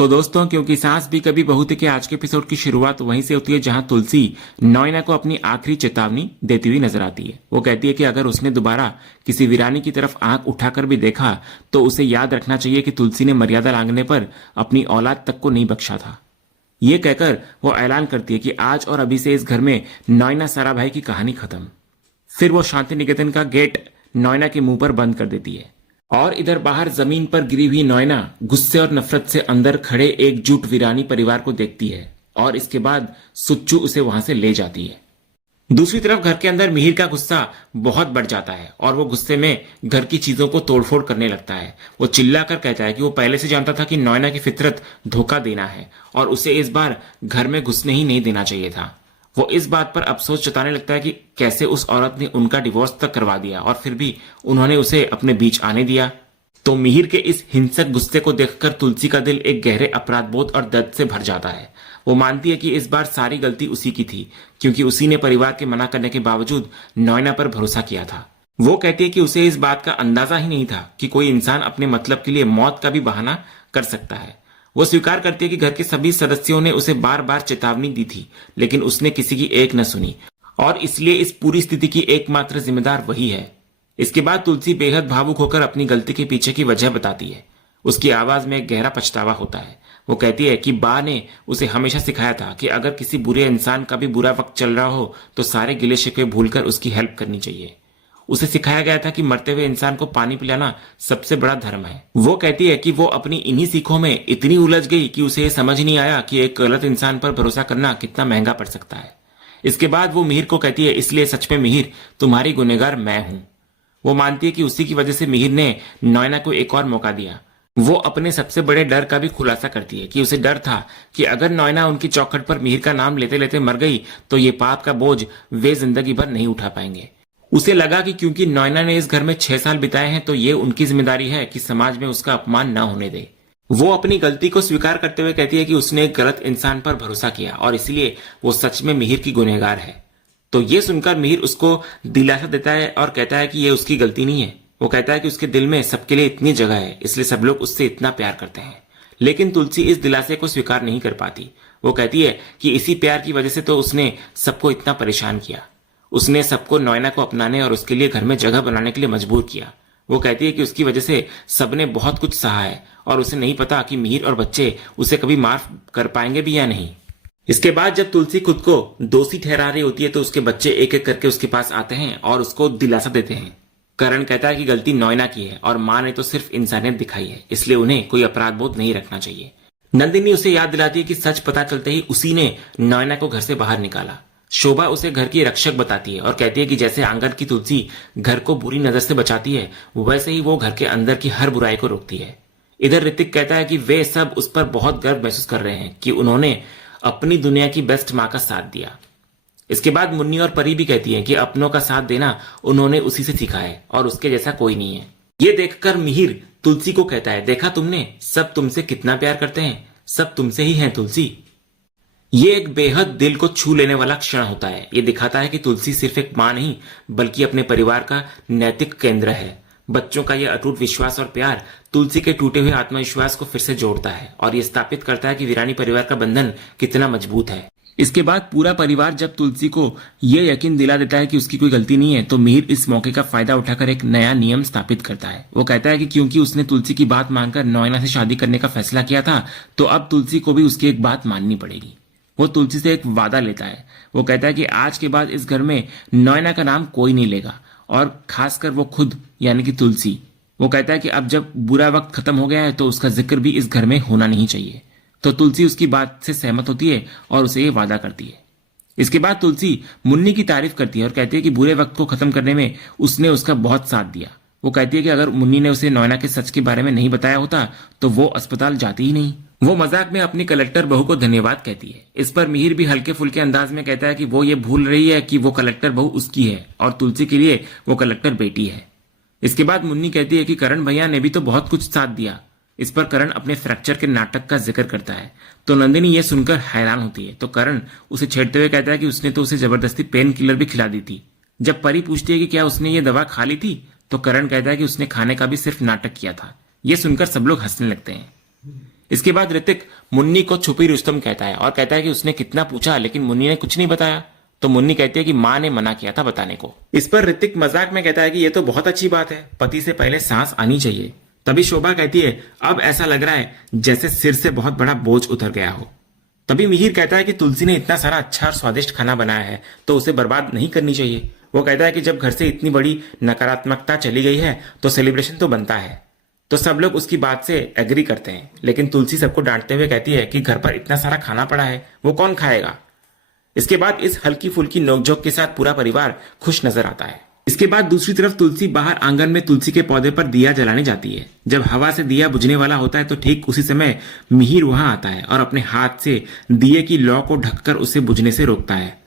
तो दोस्तों, क्योंकि सास भी कभी बहू थी के आज के एपिसोड की शुरुआत वहीं से होती है जहां तुलसी नॉयना को अपनी आखिरी चेतावनी देती हुई नजर आती है। वो कहती है कि अगर उसने दोबारा किसी वीरानी की तरफ आंख उठाकर भी देखा तो उसे याद रखना चाहिए कि तुलसी ने मर्यादा लांघने पर अपनी औलाद तक को नहीं बख्शा था। ये कहकर वो ऐलान करती है कि आज और अभी से इस घर में नॉयना साराभाई की कहानी खत्म। फिर वो शांति निकेतन का गेट नॉयना के मुंह पर बंद कर देती है और इधर बाहर जमीन पर गिरी हुई नॉयना गुस्से और नफरत से अंदर खड़े एकजुट वीरानी परिवार को देखती है और इसके बाद सुच्चू उसे वहां से ले जाती है। दूसरी तरफ घर के अंदर मिहिर का गुस्सा बहुत बढ़ जाता है और वो गुस्से में घर की चीजों को तोड़फोड़ करने लगता है। वो चिल्लाकर कहता है कि वो पहले से जानता था कि नॉयना की फितरत धोखा देना है और उसे इस बार घर में घुसने ही नहीं देना चाहिए था। वो इस बात पर अफसोस जताने लगता है कि कैसे उस औरत ने उनका डिवोर्स तक करवा दिया और फिर भी उन्होंने उसे अपने बीच आने दिया। तो मिहिर के इस हिंसक गुस्से को देखकर तुलसी का दिल एक गहरे अपराध बोध और दर्द से भर जाता है। वो मानती है कि इस बार सारी गलती उसी की थी, क्योंकि उसी ने परिवार के मना करने के बावजूद नॉयना पर भरोसा किया था। वो कहती है कि उसे इस बात का अंदाजा ही नहीं था कि कोई इंसान अपने मतलब के लिए मौत का भी बहाना कर सकता है। वो स्वीकार करती है कि घर के सभी सदस्यों ने उसे बार बार चेतावनी दी थी, लेकिन उसने किसी की एक न सुनी और इसलिए इस पूरी स्थिति की एकमात्र जिम्मेदार वही है। इसके बाद तुलसी बेहद भावुक होकर अपनी गलती के पीछे की वजह बताती है। उसकी आवाज में एक गहरा पछतावा होता है। वो कहती है कि बा ने उसे हमेशा सिखाया था कि अगर किसी बुरे इंसान का भी बुरा वक्त चल रहा हो तो सारे गिले शिकवे भूलकर उसकी हेल्प करनी चाहिए। उसे सिखाया गया था कि मरते हुए इंसान को पानी पिलाना सबसे बड़ा धर्म है। वो कहती है कि वो अपनी इन्हीं सीखों में इतनी उलझ गई कि उसे ये समझ नहीं आया कि एक गलत इंसान पर भरोसा करना कितना महंगा पड़ सकता है। इसके बाद वो मिहिर को कहती है, इसलिए सच में मिहिर, तुम्हारी गुनहगार मैं हूं। वो मानती है कि उसी की वजह से मिहिर ने नॉयना को एक और मौका दिया। वो अपने सबसे बड़े डर का भी खुलासा करती है कि उसे डर था कि अगर नॉयना उनकी चौखट पर मिहिर का नाम लेते लेते मर गई तो ये पाप का बोझ वे जिंदगी भर नहीं उठा पाएंगे। उसे लगा कि क्योंकि नॉयना ने इस घर में 6 साल बिताए हैं तो ये उनकी जिम्मेदारी है कि समाज में उसका अपमान न होने दे। वो अपनी गलती को स्वीकार करते हुए कहती है कि उसने एक गलत इंसान पर भरोसा किया और इसलिए वो सच में मिहिर की गुनहगार है। तो ये सुनकर मिहिर उसको दिलासा देता है और कहता है कि ये उसकी गलती नहीं है। वो कहता है कि उसके दिल में सबके लिए इतनी जगह है, इसलिए सब लोग उससे इतना प्यार करते हैं। लेकिन तुलसी इस दिलासे को स्वीकार नहीं कर पाती। वो कहती है कि इसी प्यार की वजह से तो उसने सबको इतना परेशान किया। उसने सबको नॉयना को अपनाने और उसके लिए घर में जगह बनाने के लिए मजबूर किया। वो कहती है कि उसकी वजह से सबने बहुत कुछ सहा है और उसे नहीं पता कि मिहिर और बच्चे उसे कभी माफ कर पाएंगे भी या नहीं। इसके बाद जब तुलसी खुद को दोषी ठहरा रही होती है तो उसके बच्चे एक एक करके उसके पास आते हैं और उसको दिलासा देते हैं। करण कहता है कि गलती नॉयना की है और मां ने तो सिर्फ इंसानियत दिखाई है, इसलिए उन्हें कोई अपराध बोध नहीं रखना चाहिए। नंदिनी उसे याद दिलाती है कि सच पता चलते ही उसी ने नॉयना को घर से बाहर निकाला। शोभा उसे घर की रक्षक बताती है और कहती है कि जैसे आंगन की तुलसी घर को बुरी नजर से बचाती है, वैसे ही वो घर के अंदर की हर बुराई को रोकती है। इधर ऋतिक कहता है कि वे सब उस पर बहुत गर्व महसूस कर रहे हैं कि उन्होंने अपनी दुनिया की बेस्ट मां का साथ दिया। इसके बाद मुन्नी और परी भी कहती हैं कि अपनों का साथ देना उन्होंने उसी से सीखा है और उसके जैसा कोई नहीं है। ये देखकर मिहिर तुलसी को कहता है, देखा तुमने, सब तुमसे कितना प्यार करते हैं, सब तुमसे ही हैं तुलसी। ये एक बेहद दिल को छू लेने वाला क्षण होता है। ये दिखाता है कि तुलसी सिर्फ एक मां नहीं बल्कि अपने परिवार का नैतिक केंद्र है। बच्चों का यह अटूट विश्वास और प्यार तुलसी के टूटे हुए आत्मविश्वास को फिर से जोड़ता है और ये स्थापित करता है कि वीरानी परिवार का बंधन कितना मजबूत है। इसके बाद पूरा परिवार जब तुलसी को यह यकीन दिला देता है कि उसकी कोई गलती नहीं है तो मिहिर इस मौके का फायदा उठाकर एक नया नियम स्थापित करता है। वो कहता है कि क्योंकि उसने तुलसी की बात मानकर नॉयना से शादी करने का फैसला किया था तो अब तुलसी को भी उसकी एक बात माननी पड़ेगी। वो तुलसी से एक वादा लेता है। वो कहता है कि आज के बाद इस घर में नॉयना का नाम कोई नहीं लेगा और खासकर वो खुद यानी कि तुलसी। वो कहता है कि अब जब बुरा वक्त खत्म हो गया है तो उसका जिक्र भी इस घर में होना नहीं चाहिए। तो तुलसी उसकी बात से सहमत होती है और उसे ये वादा करती है। इसके बाद तुलसी मुन्नी की तारीफ करती है और कहती है कि बुरे वक्त को खत्म करने में उसने उसका बहुत साथ दिया। वो कहती है कि अगर मुन्नी ने उसे नॉयना के सच के बारे में नहीं बताया होता तो वो अस्पताल जाती ही नहीं। वो मजाक में अपनी कलेक्टर बहू को धन्यवाद कहती है। इस पर मिहिर भी हल्के फुल्के अंदाज में कहता है कि वो ये भूल रही है कि वो कलेक्टर बहू उसकी है और तुलसी के लिए वो कलेक्टर बेटी है। इसके बाद मुन्नी कहती है कि करण भैया ने भी तो बहुत कुछ साथ दिया। इस पर करण अपने फ्रैक्चर के नाटक का जिक्र करता है तो नंदिनी ये सुनकर हैरान होती है। तो करण उसे छेड़ते हुए कहता है कि उसने तो उसे जबरदस्ती पेन किलर भी खिला दी थी। जब परी पूछती है कि क्या उसने ये दवा खा ली थी तो करण कहता है कि उसने खाने का भी सिर्फ नाटक किया था। यह सुनकर सब लोग हंसने लगते हैं। इसके बाद ऋतिक मुन्नी को छुपी रुस्तम कहता है और कहता है कि उसने कितना पूछा लेकिन मुन्नी ने कुछ नहीं बताया। तो मुन्नी कहती है कि माँ ने मना किया था बताने को। इस पर ऋतिक मजाक में कहता है कि ये तो बहुत अच्छी बात है, पति से पहले सांस आनी चाहिए। तभी शोभा कहती है अब ऐसा लग रहा है जैसे सिर से बहुत बड़ा बोझ उतर गया हो। तभी मिहिर कहता है कि तुलसी ने इतना सारा अच्छा और स्वादिष्ट खाना बनाया है तो उसे बर्बाद नहीं करनी चाहिए। वो कहता है कि जब घर से इतनी बड़ी नकारात्मकता चली गई है तो सेलिब्रेशन तो बनता है। तो सब लोग उसकी बात से एग्री करते हैं, लेकिन तुलसी सबको डांटते हुए कहती है कि घर पर इतना सारा खाना पड़ा है, वो कौन खाएगा। इसके बाद इस हल्की फुल्की नोकझोंक के साथ पूरा परिवार खुश नजर आता है। इसके बाद दूसरी तरफ तुलसी बाहर आंगन में तुलसी के पौधे पर दिया जलाने जाती है। जब हवा से दिया बुझने वाला होता है तो ठीक उसी समय मिहिर वहां आता है और अपने हाथ से दिए की लौ को ढककर उसे बुझने से रोकता है।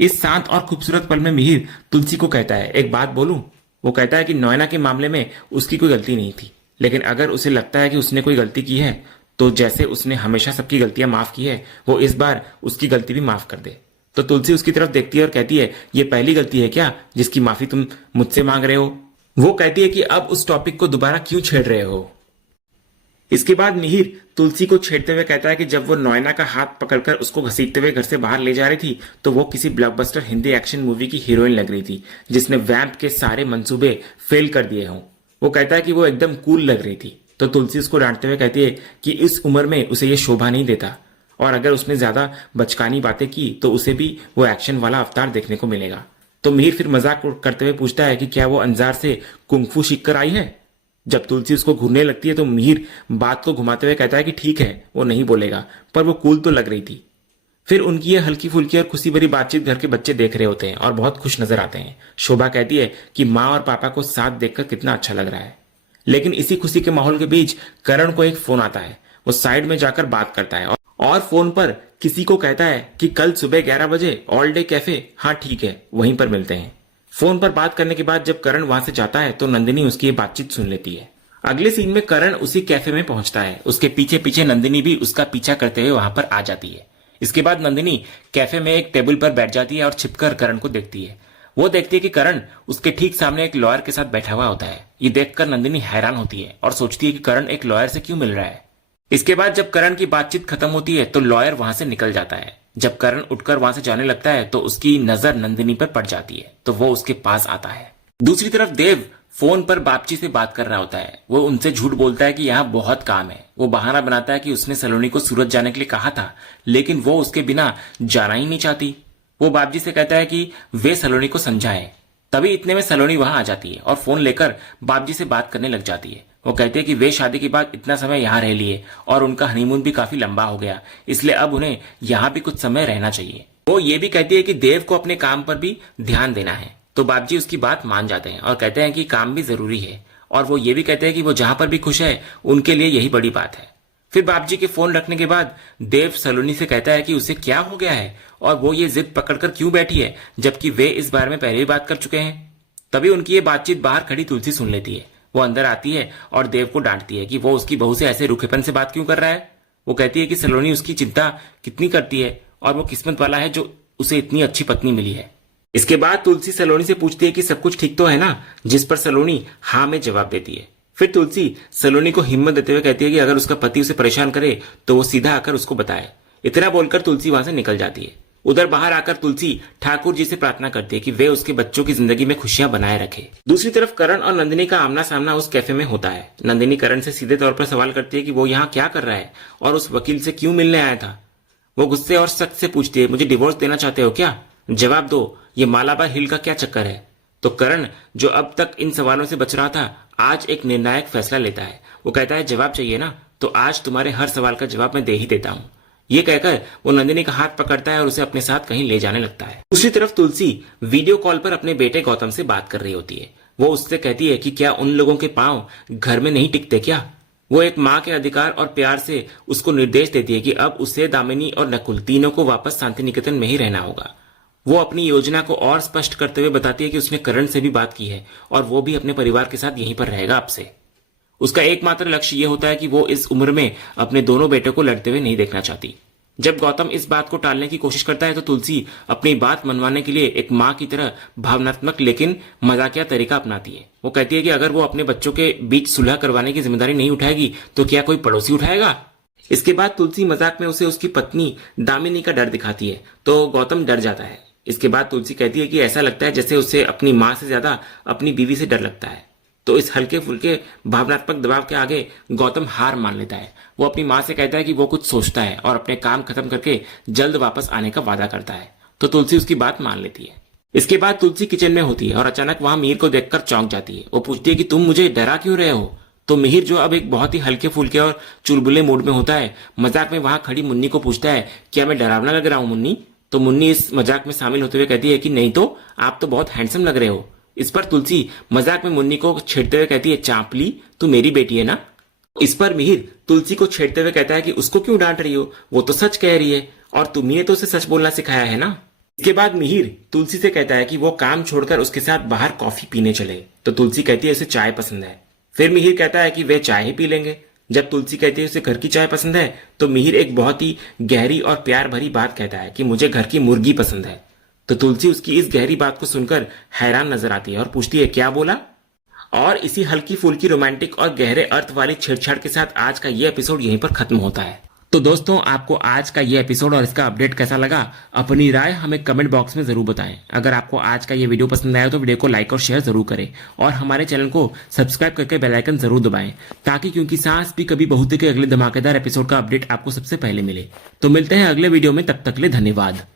इस शांत और खूबसूरत पल में मिहिर तुलसी को कहता है एक बात बोलूं। वो कहता है कि नोएना के मामले में उसकी कोई गलती नहीं थी, लेकिन अगर उसे लगता है कि उसने कोई गलती की है तो जैसे उसने हमेशा सबकी गलतियां माफ की है वो इस बार उसकी गलती भी माफ कर दे। तो तुलसी उसकी तरफ देखती है और कहती है ये पहली गलती है क्या जिसकी माफी तुम मुझसे मांग रहे हो। वो कहती है कि अब उस टॉपिक को दोबारा क्यों छेड़ रहे हो। इसके बाद मिहिर तुलसी को छेड़ते हुए कहता है कि जब वो नोएना का हाथ पकड़कर उसको घसीटते हुए घर से बाहर ले जा रही थी तो वो किसी ब्लॉकबस्टर हिंदी एक्शन मूवी की हीरोइन लग रही थी जिसने वैम्प के सारे मंसूबे फेल कर दिए हों। वो कहता है कि वो एकदम कूल लग रही थी। तो तुलसी उसको डांटते हुए कहती है कि इस उम्र में उसे ये शोभा नहीं देता और अगर उसने ज्यादा बचकानी बातें की तो उसे भी वो एक्शन वाला अवतार देखने को मिलेगा। तो मिहिर फिर मजाक करते हुए पूछता है कि क्या वो अंजार से कुंफू सीख कर आई है। जब तुलसी उसको घूरने लगती है तो मिहिर बात को घुमाते हुए कहता है कि ठीक है वो नहीं बोलेगा पर वो कूल तो लग रही थी। फिर उनकी ये हल्की फुल्की और खुशी भरी बातचीत घर के बच्चे देख रहे होते हैं और बहुत खुश नजर आते हैं। शोभा कहती है कि माँ और पापा को साथ देखकर कितना अच्छा लग रहा है। लेकिन इसी खुशी के माहौल के बीच करण को एक फोन आता है। वो साइड में जाकर बात करता है और फोन पर किसी को कहता है कि कल सुबह 11 बजे ऑल डे कैफे, हाँ ठीक है वहीं पर मिलते हैं। फोन पर बात करने के बाद जब करण वहां से जाता है तो नंदिनी उसकी ये बातचीत सुन लेती है। अगले सीन में करण उसी कैफे में पहुंचता है। उसके पीछे पीछे नंदिनी भी उसका पीछा करते हुए वहां पर आ जाती है। इसके बाद नंदिनी कैफे में एक टेबल पर बैठ जाती है और छिपकर करण को देखती है। वो देखती है कि करण उसके ठीक सामने एक लॉयर के साथ बैठा हुआ होता है। ये देखकर नंदिनी हैरान होती है और सोचती है कि करण एक लॉयर से क्यों मिल रहा है। इसके बाद जब करण की बातचीत खत्म होती है तो लॉयर वहां से निकल जाता है। जब करण उठकर वहां से जाने लगता है तो उसकी नजर नंदिनी पर पड़ जाती है तो वो उसके पास आता है। दूसरी तरफ देव फोन पर बापची से बात कर रहा होता है। वो उनसे झूठ बोलता है कि यहाँ बहुत काम है। वो बहाना बनाता है कि उसने सलोनी को सूरत जाने के लिए कहा था लेकिन वो उसके बिना जाना ही नहीं चाहती। वो बापजी से कहता है कि वे सलोनी को समझाएं। तभी इतने में सलोनी वहां आ जाती है और फोन लेकर बापजी से बात करने लग जाती है। वो कहते हैं कि वे शादी के बाद इतना समय यहाँ रह लिए और उनका हनीमून भी काफी लंबा हो गया, इसलिए अब उन्हें यहाँ भी कुछ समय रहना चाहिए। वो ये भी कहती है कि देव को अपने काम पर भी ध्यान देना है। तो बापजी उसकी बात मान जाते हैं और कहते हैं कि काम भी जरूरी है और वो ये भी कहते हैं कि वो जहां पर भी खुश है उनके लिए यही बड़ी बात है। फिर बापजी के फोन रखने के बाद देव सलोनी से कहता है कि उसे क्या हो गया है और वो ये जिद पकड़कर क्यों बैठी है जबकि वे इस बारे में पहले ही बात कर चुके हैं। तभी उनकी ये बातचीत बाहर खड़ी तुलसी सुन लेती है। वो अंदर आती है और देव को डांटती है कि वो उसकी बहू से ऐसे रूखेपन से बात क्यों कर रहा है। वो कहती है कि सलोनी उसकी चिंता कितनी करती है और वो किस्मत वाला है जो उसे इतनी अच्छी पत्नी मिली है। इसके बाद तुलसी सलोनी से पूछती है कि सब कुछ ठीक तो है ना, जिस पर सलोनी हाँ में जवाब देती है। फिर तुलसी सलोनी को हिम्मत देते हुए कहती है कि अगर उसका पति उसे परेशान करे तो वो सीधा आकर उसको बताए। इतना बोलकर तुलसी वहां से निकल जाती है। उधर बाहर आकर तुलसी ठाकुर जी से प्रार्थना करती है कि वे उसके बच्चों की जिंदगी में खुशियां बनाए रखे। दूसरी तरफ करण और नंदिनी का आमना सामना उस कैफे में होता है। नंदिनी करण से सीधे तौर पर सवाल करती है कि वो यहाँ क्या कर रहा है और उस वकील से क्यों मिलने आया था। वो गुस्से और सख्त से पूछती है मुझे डिवोर्स देना चाहते हो क्या, जवाब दो, ये मालाबार हिल का क्या चक्कर है। तो करण जो अब तक इन सवालों से बच रहा था आज एक निर्णायक फैसला लेता है। वो कहता है जवाब चाहिए ना, तो आज तुम्हारे हर सवाल का जवाब मैं दे ही देता हूँ। ये कहकर वो नंदिनी का हाथ पकड़ता है और उसे अपने साथ कहीं ले जाने लगता है। दूसरी तरफ तुलसी वीडियो कॉल पर अपने बेटे गौतम से बात कर रही होती है। वो उससे कहती है कि क्या उन लोगों के पांव घर में नहीं टिकते क्या। वो एक माँ के अधिकार और प्यार से उसको निर्देश देती है कि अब उसे, दामिनी और नकुल तीनों को वापस शांति निकेतन में ही रहना होगा। वो अपनी योजना को और स्पष्ट करते हुए बताती है कि उसने करण से भी बात की है और वो भी अपने परिवार के साथ यहीं पर रहेगा अब से। उसका एकमात्र लक्ष्य ये होता है कि वो इस उम्र में अपने दोनों बेटों को लड़ते हुए नहीं देखना चाहती। जब गौतम इस बात को टालने की कोशिश करता है तो तुलसी अपनी बात मनवाने के लिए एक माँ की तरह भावनात्मक लेकिन मजाकिया तरीका अपनाती है। वो कहती है कि अगर वो अपने बच्चों के बीच सुलह करवाने की जिम्मेदारी नहीं उठाएगी तो क्या कोई पड़ोसी उठाएगा। इसके बाद तुलसी मजाक में उसे उसकी पत्नी दामिनी का डर दिखाती है तो गौतम डर जाता है। इसके बाद तुलसी कहती है कि ऐसा लगता है जैसे उसे अपनी माँ से ज्यादा अपनी बीवी से डर लगता है। तो इस हल्के फुल्के भावनात्मक दबाव के आगे गौतम हार मान लेता है। वो अपनी माँ से कहता है कि वो कुछ सोचता है और अपने काम खत्म करके जल्द वापस आने का वादा करता है। तो तुलसी उसकी बात मान लेती है। इसके बाद तुलसी किचन में होती है और अचानक वहां मिहिर को देखकर चौंक जाती है। वो पूछती है कि तुम मुझे डरा क्यों रहे हो। तो मिहिर, जो अब एक बहुत ही हल्के फुल्के और चुलबुले मूड में होता है, मजाक में वहां खड़ी मुन्नी को पूछता है, क्या मैं डरावना लग रहा हूं मुन्नी। तो मुन्नी इस मजाक में शामिल होते हुए कहती है कि नहीं तो, आप तो बहुत हैंडसम लग रहे हो। इस पर तुलसी मजाक में मुन्नी को छेड़ते हुए कहती है, चांपली, तू मेरी बेटी है ना। इस पर मिहिर तुलसी को छेड़ते हुए कहता है कि उसको क्यों डांट रही हो, वो तो सच कह रही है और तुम्ही ने तो उसे सच बोलना सिखाया है ना। इसके बाद मिहिर तुलसी से कहता है कि वो काम छोड़कर उसके साथ बाहर कॉफी पीने चले। तो तुलसी कहती है उसे चाय पसंद है। फिर मिहिर कहता है कि वे चाय ही पी लेंगे। जब तुलसी कहती है उसे घर की चाय पसंद है तो मिहिर एक बहुत ही गहरी और प्यार भरी बात कहता है कि मुझे घर की मुर्गी पसंद है। तो तुलसी उसकी इस गहरी बात को सुनकर हैरान नजर आती है और पूछती है, क्या बोला। और इसी हल्की फुल्की रोमांटिक और गहरे अर्थ वाली छेड़छाड़ के साथ आज का ये एपिसोड यहीं पर खत्म होता है। तो दोस्तों, आपको आज का ये एपिसोड और इसका अपडेट कैसा लगा, अपनी राय हमें कमेंट बॉक्स में जरूर बताएं। अगर आपको आज का ये वीडियो पसंद आया तो वीडियो को लाइक और शेयर जरूर करें और हमारे चैनल को सब्सक्राइब करके बेल आइकन जरूर दबाएं, ताकि क्योंकि सास भी कभी बहू के अगले धमाकेदार एपिसोड का अपडेट आपको सबसे पहले मिले। तो मिलते हैं अगले वीडियो में, तब तक के लिए धन्यवाद।